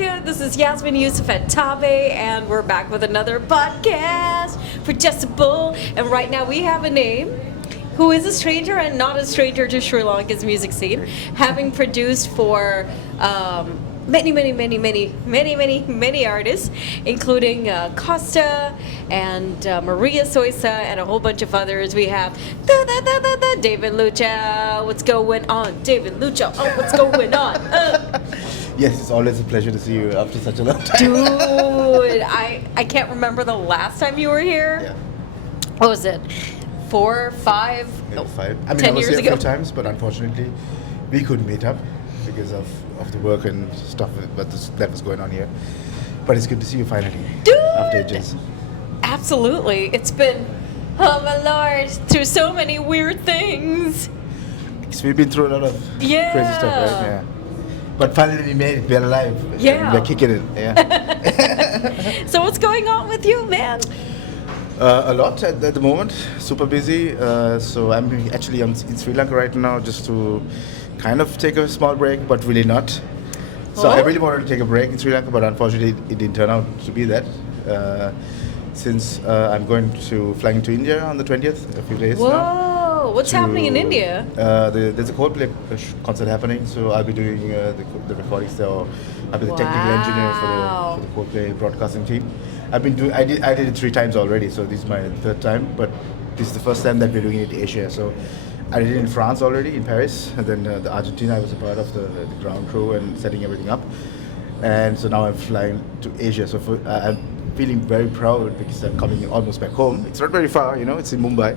Lanka. This is Yasmin Yusuf at Tabe, and we're back with another podcast for Decibel. And right now we have a name who is a stranger and not a stranger to Sri Lanka's music scene, having produced for many artists, including Costa and Maria Soisa and a whole bunch of others. We have David Luchow. What's going on? David Luchow. Oh, what's going on? Yes, it's always a pleasure to see you after such a long time. Dude, I can't remember the last time you were here. Yeah. What was it? 4, 5? Maybe 5. I mean, 10 I was years here a ago. few times, but unfortunately, we couldn't meet up because of the work and stuff that was going on here. But it's good to see you finally. Dude! After ages. Absolutely. It's been, oh my lord, through so many weird things. Because we've been through a lot of crazy stuff, right? Yeah. But finally we made it. We're alive. Yeah. We're kicking it. Yeah. So what's going on with you, man? A lot at the moment. Super busy. So I'm actually in Sri Lanka right now just to kind of take a small break, but really not. So I really wanted to take a break in Sri Lanka, but unfortunately it didn't turn out to be that. Since I'm flying to India on the 20th, a few days now. Whoa, what's happening in India? There's a Coldplay concert happening, so I'll be doing the recordings there. I'll be the technical engineer for the Coldplay broadcasting team. I did it 3 times already, so this is my 3rd time, but this is the first time that we're doing it in Asia. So I did it in France already, in Paris, and then the Argentina I was a part of the ground crew and setting everything up. And so now I'm flying to Asia. So I'm feeling very proud because I'm coming almost back home. It's not very far, it's in Mumbai.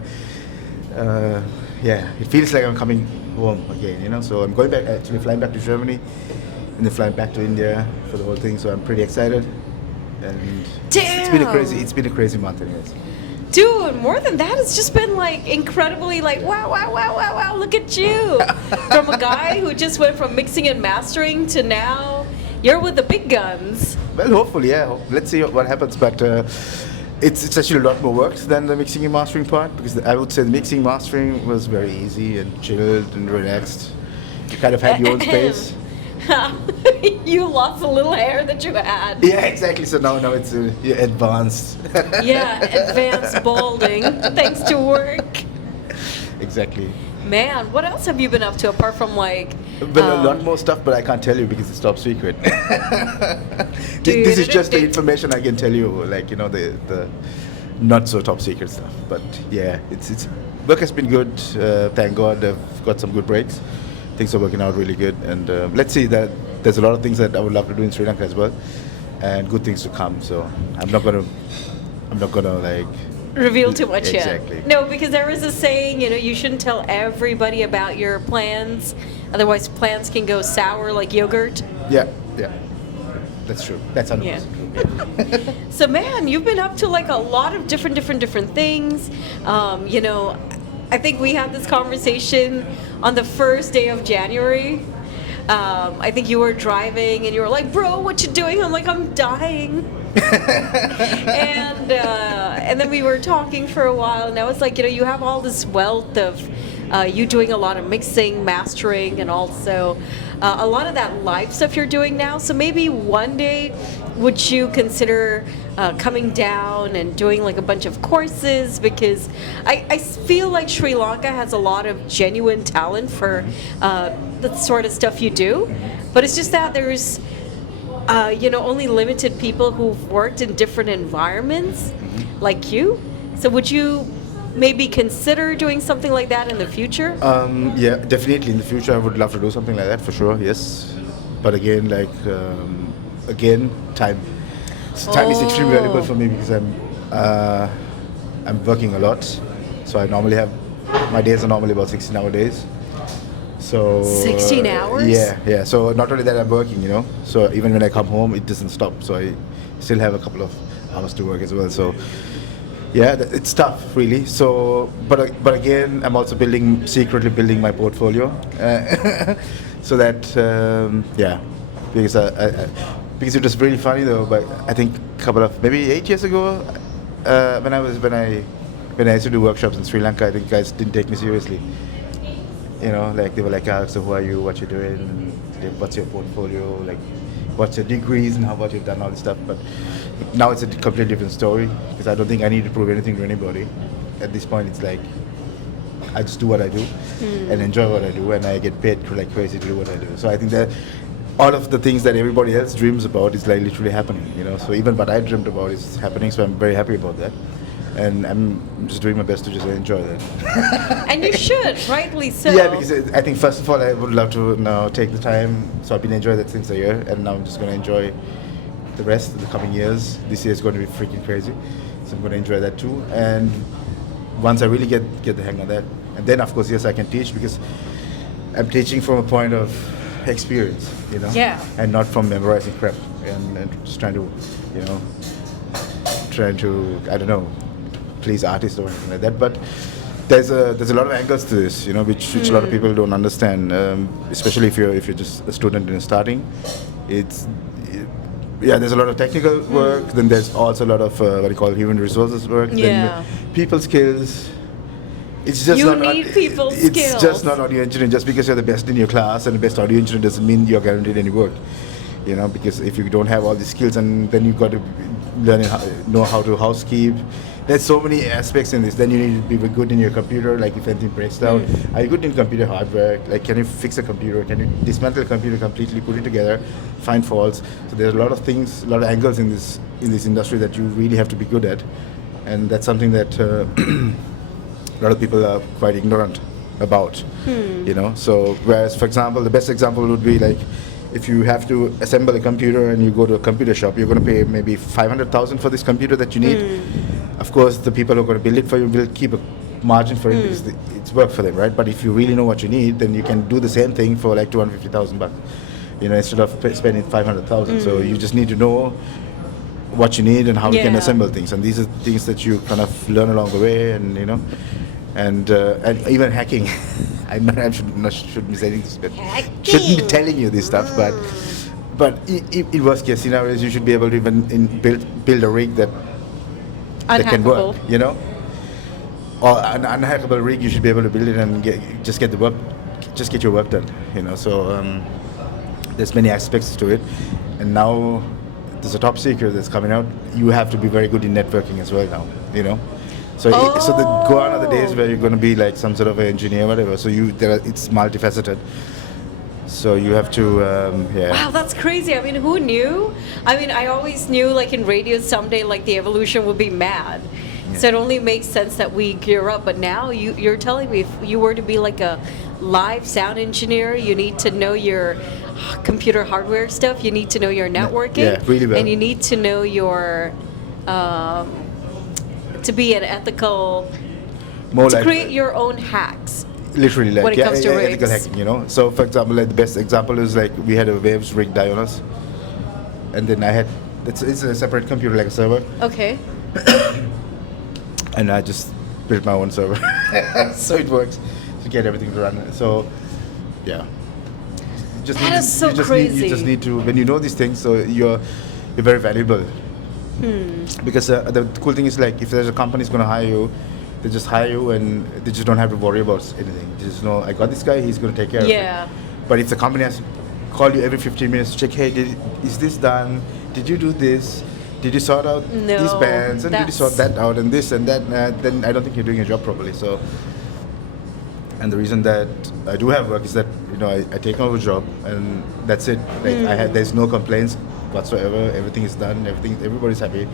It feels like I'm coming home again, so I'm flying back to Germany and then flying back to India for the whole thing. So I'm pretty excited. And it's been a crazy month anyways. Dude, more than that, it's just been incredibly wow, look at you. From a guy who just went from mixing and mastering to now you're with the big guns. Well, hopefully, yeah. Let's see what happens, but it's actually a lot more work than the mixing and mastering part, because I would say the mixing and mastering was very easy and chilled and relaxed. You kind of had your own space. You lost a little hair that you had. Yeah, exactly. So now it's advanced. Yeah, advanced balding, thanks to work. Exactly. Man, what else have you been up to apart from a lot more stuff, but I can't tell you because it's top secret. This is just the information I can tell you, the not so top secret stuff. But yeah, it's work has been good. Thank God, I've got some good breaks. Things are working out really good, and let's see that there's a lot of things that I would love to do in Sri Lanka as well, and good things to come. So I'm not gonna reveal too much yet. Exactly. No, because there is a saying, you shouldn't tell everybody about your plans, otherwise plans can go sour like yogurt. Yeah, that's true. That's 100%. Yeah. So man, you've been up to a lot of different things. I think we had this conversation on the first day of January. I think you were driving and you were like, bro, what you doing? I'm like, I'm dying. and then we were talking for a while, and I was like, you have all this wealth of you doing a lot of mixing, mastering, and also a lot of that live stuff you're doing now. So maybe one day would you consider coming down and doing a bunch of courses, because I feel like Sri Lanka has a lot of genuine talent for the sort of stuff you do, but it's just that there's only limited people who've worked in different environments like you. So would you maybe consider doing something like that in the future? Yeah, definitely in the future I would love to do something like that for sure, yes. But again, time. So time is extremely valuable for me because I'm working a lot. So my days are normally about 16-hour days. So 16 hours? Yeah. So not only that, I'm working, So even when I come home, it doesn't stop. So I still have a couple of hours to work as well. So yeah, it's tough, really. So, but again, I'm also secretly building my portfolio, so that because it was really funny though. But I think maybe 8 years ago, when I used to do workshops in Sri Lanka, I think guys didn't take me seriously. They were like, so who are you? What you doing? What's your portfolio? what's your degrees and how what you've done, all this stuff. But now it's a completely different story because I don't think I need to prove anything to anybody. At this point, it's like I just do what I do and enjoy what I do, and I get paid like crazy to do what I do. So I think that all of the things that everybody else dreams about is like literally happening, you know. So even what I dreamed about is happening. So I'm very happy about that, and I'm just doing my best to just enjoy that. And you should, rightly so. Yeah, because I think first of all, I would love to now take the time. So I've been enjoying that since a year, and now I'm just going to enjoy the rest of the coming years. This year is going to be freaking crazy, so I'm going to enjoy that too. And once I really get the hang of that, and then of course, yes, I can teach because I'm teaching from a point of experience, you know, and not from memorizing crap and just trying to, you know, I don't know, please artists or anything like that. But there's a lot of angles to this, you know, which a lot of people don't understand, especially if you're just a student and starting. There's a lot of technical work. Then there's also a lot of what you call human resources work. Then people skills. It's just it's just not audio engineering. Just because you're the best in your class and the best audio engineer doesn't mean you're guaranteed any work. You know, because if you don't have all these skills, and then you've got to know how to housekeep. There's so many aspects in this. Then you need to be good in your computer. Like if anything breaks down, are you good in computer hardware? Like can you fix a computer? Can you dismantle a computer completely, put it together, find faults? So there's a lot of things, a lot of angles in this industry that you really have to be good at, and that's something that a lot of people are quite ignorant about. You know. So whereas, for example, the best example would be like, if you have to assemble a computer and you go to a computer shop, you're going to pay maybe 500,000 for this computer that you need. Of course, the people who are going to build it for you will keep a margin for it because it's work for them, right? But if you really know what you need, then you can do the same thing for like 250,000 bucks, you know, instead of spending 500,000. So you just need to know what you need and how you can assemble things. And these are things that you kind of learn along the way, and you know, and even hacking. I shouldn't be saying this, but shouldn't be telling you this stuff. But in worst case scenarios, you should be able to even build a rig that can work. You know, or an unhackable rig, you should be able to build it and get your work done. You know, so there's many aspects to it, and now there's a top secret that's coming out. You have to be very good in networking as well now. You know. So, gone are the days where you're going to be like some sort of an engineer, whatever. So it's multifaceted. So you have to, Wow, that's crazy. I mean, who knew? I mean, I always knew like in radio someday like the evolution would be mad. Yeah. So it only makes sense that we gear up. But now you're telling me if you were to be like a live sound engineer, you need to know your computer hardware stuff. You need to know your networking. Really well. And you need to know your... to be an ethical, create your own hacks. Literally, like when it comes to rigs. Ethical hacking, you know. So, for example, like the best example is like we had a Waves rig die on us, and then it's a separate computer, like a server. Okay. And I just built my own server, so it works to get everything to run. So, yeah. That is so crazy. You just need to, when you know these things, so you're very valuable. Because the cool thing is like if there's a company is going to hire you, they just hire you and they just don't have to worry about anything. They just know I got this guy, he's going to take care of it. But if the company has to call you every 15 minutes to check, hey, is this done? Did you do this? Did you sort out these bands? And did you sort that out and this and that? Then I don't think you're doing your job properly. So, and the reason that I do have work is that you know I take over a job and that's it. Like there's no complaints whatsoever. Everything is done. Everybody's happy,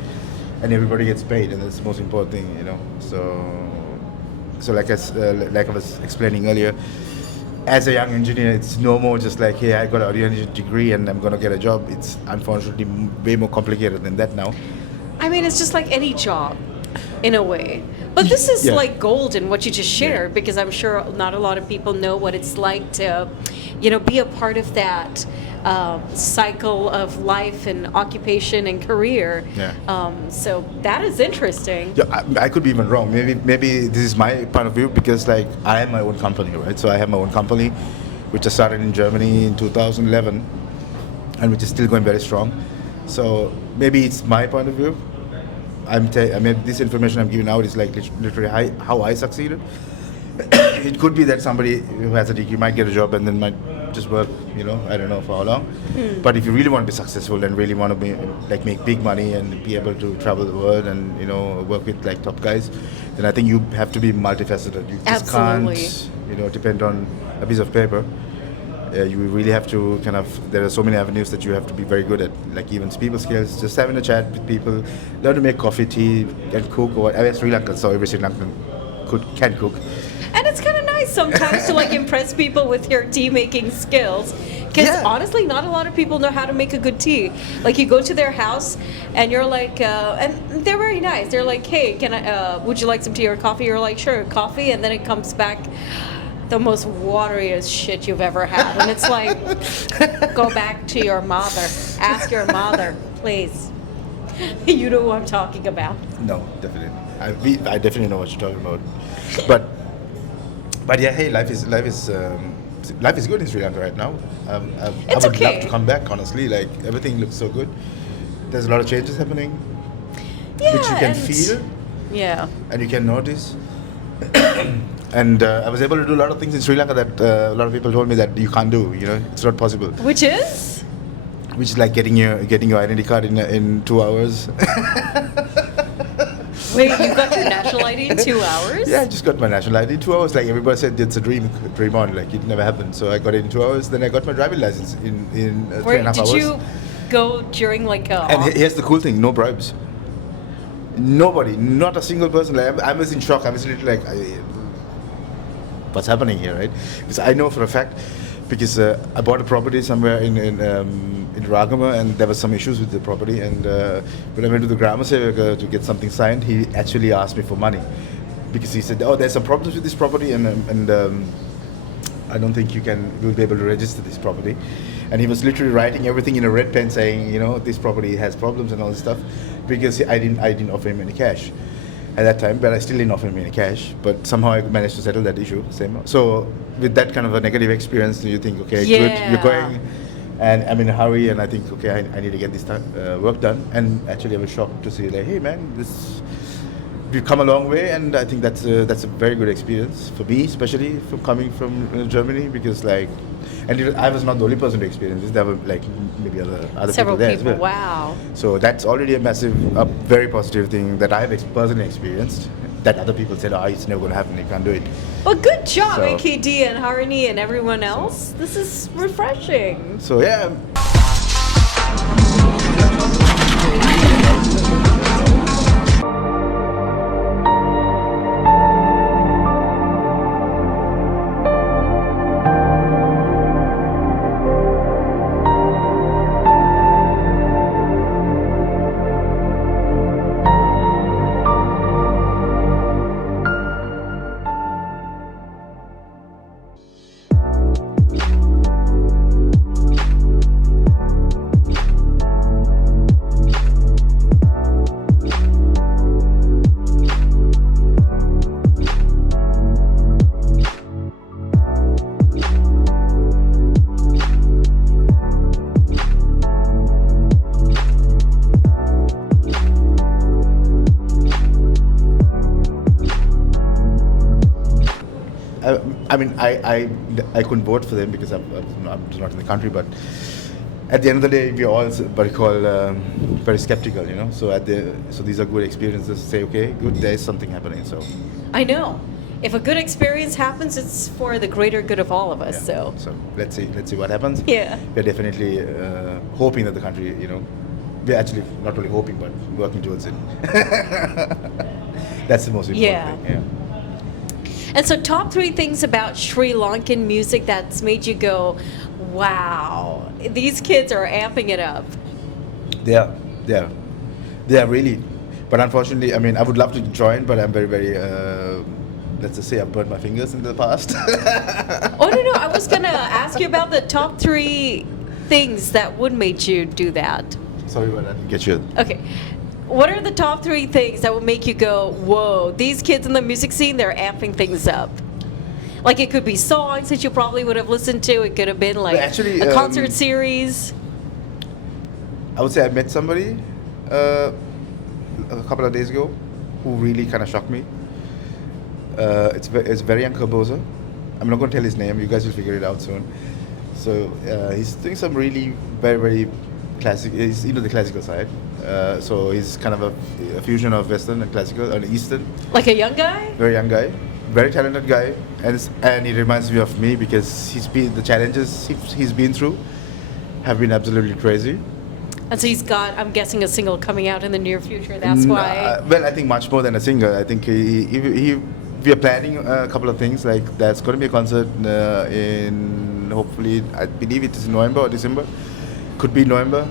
and everybody gets paid, and that's the most important thing, you know. So like I was explaining earlier, as a young engineer, it's no more just like, hey, I got an audio engineering degree and I'm gonna get a job. It's unfortunately way more complicated than that now. I mean, it's just like any job, in a way. But this is like golden, what you just shared, because I'm sure not a lot of people know what it's like to, you know, be a part of that cycle of life and occupation and career. So that is interesting. Yeah, I could be even wrong. Maybe this is my point of view because like I have my own company, right? So I have my own company, which I started in Germany in 2011, and which is still going very strong. So maybe it's my point of view. I mean, this information I'm giving out is like literally how I succeeded. It could be that somebody who has a degree might get a job and then might just work, I don't know for how long. But if you really want to be successful and really want to be like make big money and be able to travel the world and work with like top guys, then I think you have to be multifaceted. You just Absolutely. can't depend on a piece of paper. You really have to there are so many avenues that you have to be very good at, like even people skills, just having a chat with people, learn to make coffee, tea, and cook. Or I mean, Sri Lankan, so every Sri Lankan can cook. And it's kind of nice sometimes to like impress people with your tea making skills. Because honestly, not a lot of people know how to make a good tea. Like you go to their house and you're like, and they're very nice. They're like, hey, would you like some tea or coffee? You're like, sure, coffee. And then it comes back the most wateriest shit you've ever had. And it's like, go back to your mother. Ask your mother, please. You know who I'm talking about. No, definitely. I definitely know what you're talking about. But yeah, hey, life is good in Sri Lanka right now. I would love to come back. Honestly, like everything looks so good. There's a lot of changes happening, which you can feel. Yeah. And you can notice. And I was able to do a lot of things in Sri Lanka that a lot of people told me that you can't do. It's not possible. Which is? Which is like getting your ID card in 2 hours. Wait, you got your national ID in 2 hours? Yeah, I just got my national ID in 2 hours. Like everybody said, it's a dream on. Like it never happened. So I got it in 2 hours. Then I got my driving license in 3.5 hours. Did you go during like a? And here's the cool thing: no bribes. Nobody, not a single person. Like I was in shock. I was literally like, what's happening here, right? Because I know for a fact, because I bought a property somewhere in Ragama, and there was some issues with the property. And when I went to the Grama Sevaka to get something signed, he actually asked me for money, because he said, "Oh, there's some problems with this property, and I don't think you'll be able to register this property." And he was literally writing everything in a red pen, saying, this property has problems and all this stuff, because I didn't offer him any cash at that time, but I still didn't offer him any cash. But somehow I managed to settle that issue. So with that kind of a negative experience, you think, okay, good, you're going, and I'm in a hurry, and I think, okay, I need to get this work done. And actually, I was shocked to see, like, hey, man, we've come a long way, and I think that's a very good experience for me, especially from coming from Germany, because I was not the only person to experience this. There were like maybe other several people there as well. Wow. So that's already a very positive thing that I've personally experienced. That other people said, "Oh, it's never going to happen. You can't do it." Well, good job, AKD and Harini and everyone else. This is refreshing. So yeah. I mean, I couldn't vote for them because I'm not in the country, but at the end of the day, we're all very skeptical, So these are good experiences to say, okay, good, there is something happening. So I know, if a good experience happens, it's for the greater good of all of us. Yeah. So let's see what happens. Yeah, we're definitely hoping that the country, we're actually not really hoping, but working towards it. That's the most important thing. Yeah. And so, top 3 things about Sri Lankan music that's made you go, wow, these kids are amping it up. They are really. But unfortunately, I mean, I would love to join, but I'm very, very, let's just say I've burnt my fingers in the past. Oh, no, I was going to ask you about the top 3 things that would make you do that. Sorry about that. Get you. Okay. What are the top 3 things that would make you go, whoa, these kids in the music scene, they're amping things up? Like it could be songs that you probably would have listened to. It could have been like a concert series. I would say I met somebody a couple of days ago who really kind of shocked me. It's very young composer. I'm not going to tell his name. You guys will figure it out soon. So he's doing some really very, very classic. He's into the classical side. So he's kind of a fusion of Western and classical and Eastern. Like a young guy? Very young guy, very talented guy, and he reminds me of me because the challenges he's been through have been absolutely crazy. And so he's got, I'm guessing, a single coming out in the near future. That's why. Well, I think much more than a single. I think we are planning a couple of things. Like there's going to be a concert in, hopefully, I believe it is November or December. Could be November.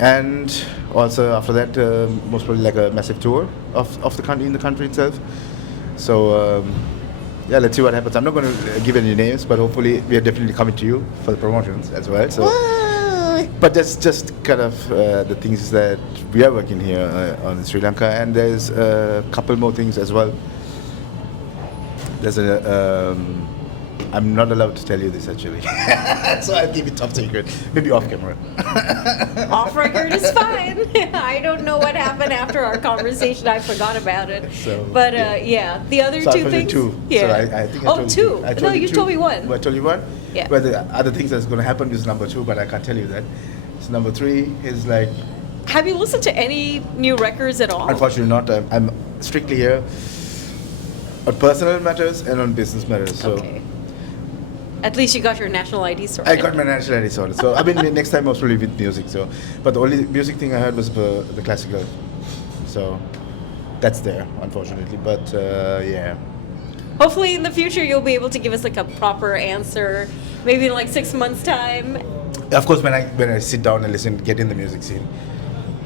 And also after that, most probably like a massive tour of the country, in the country itself. So yeah, let's see what happens. I'm not going to give any names, but hopefully we are definitely coming to you for the promotions as well. So. But that's just kind of the things that we are working here on Sri Lanka, and there's a couple more things as well. There's I'm not allowed to tell you this actually, so I'll keep it top secret, maybe off camera. Off record is fine. I don't know what happened after our conversation. I forgot about it. So, but yeah, the other so two things. Two. Yeah. So I think I told two. You two. I told No, you you two. told me one. I told you one. Yeah. But the other things that's going to happen is number 2, but I can't tell you that. So number 3 is like. Have you listened to any new records at all? Unfortunately not. I'm strictly here on personal matters and on business matters. So. Okay. At least you got your national ID sorted. I got my national ID sorted. So I mean, next time I'll probably with music. So, but the only music thing I heard was the classical. So that's there, unfortunately. But yeah. Hopefully in the future you'll be able to give us like a proper answer, maybe in like 6 months' time. Of course, when I sit down and listen, get in the music scene.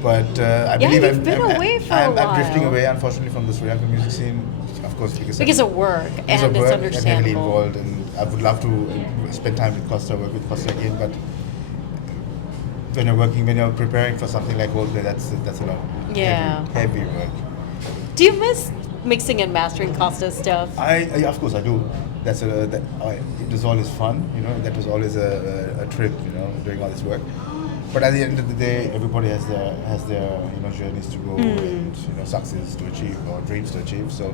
But I believe you've been away for a while. I'm drifting away, unfortunately, from the Sri Lankan music scene. Of course, because of work, and it's understandable. And heavily involved, and I would love to spend time with Costa, work with Costa again. But when you're preparing for something like Coldplay, that's a lot. Yeah. Heavy work. Do you miss mixing and mastering Costa's stuff? Of course I do. It was always fun, you know. That was always a trip, you know, doing all this work. But at the end of the day, everybody has their journeys to go and success to achieve or dreams to achieve. So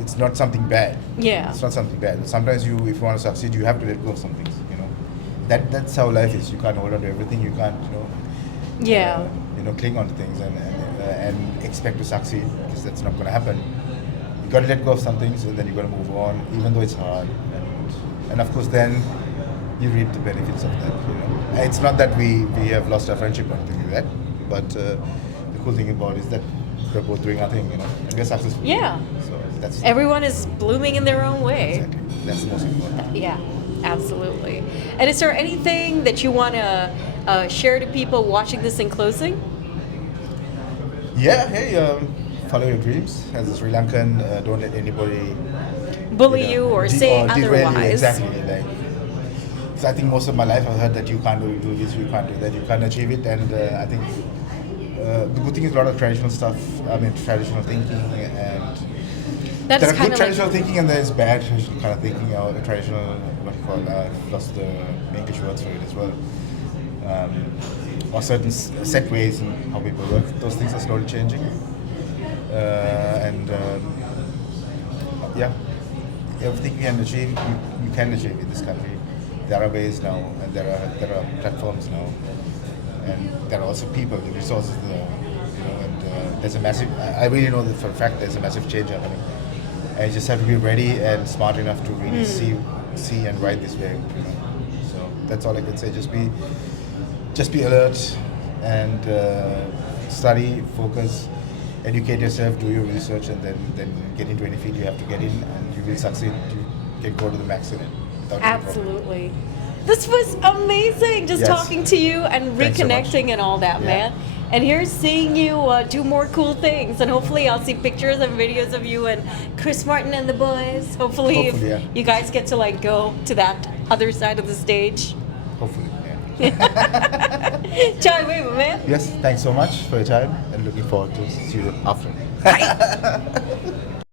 it's not something bad. Yeah. It's not something bad. Sometimes if you want to succeed, you have to let go of some things. You know, that's how life is. You can't hold on to everything. You can't Yeah. Cling on to things and expect to succeed, because that's not going to happen. You got to let go of some things, and then you got to move on, even though it's hard. And of course, then you reap the benefits of that. You know, it's not that we have lost our friendship or anything like that, but the cool thing about it is that we're both doing our thing, you know, and we're successful. Yeah. So that's everyone is blooming in their own way. Exactly. That's the most important. Yeah, absolutely. And is there anything that you want to share to people watching this in closing? Yeah. Hey, follow your dreams. As a Sri Lankan, don't let anybody bully you or say derail otherwise. You. Exactly. Like, so I think most of my life I've heard that you can't do this, you can't do that, you can't achieve it, and I think the good thing is a lot of traditional stuff. I mean, traditional thinking, and that's there are good like traditional thinking and there's bad traditional kind of thinking, or traditional, what you call, I've lost the English words for it as well. Or certain set ways in how people work. Those things are slowly changing. Yeah, everything we can achieve, you can achieve in this country. There are ways now, and there are platforms now, and there are also people, the resources there, and there's a massive. I really know that for a fact there's a massive change happening, and you just have to be ready and smart enough to really see and ride this wave. You know? So that's all I can say. Just be alert and study, focus, educate yourself, do your research, and then get into any field you have to get in, and you will succeed. You can go to the max in it. Absolutely. This was amazing, just talking to you and reconnecting and all that, man. And here's seeing you do more cool things, and hopefully I'll see pictures and videos of you and Chris Martin and the boys. Hopefully if you guys get to like go to that other side of the stage. Hopefully, yeah. Chai Weva, man. Yes, thanks so much for your time, and looking forward to see you after.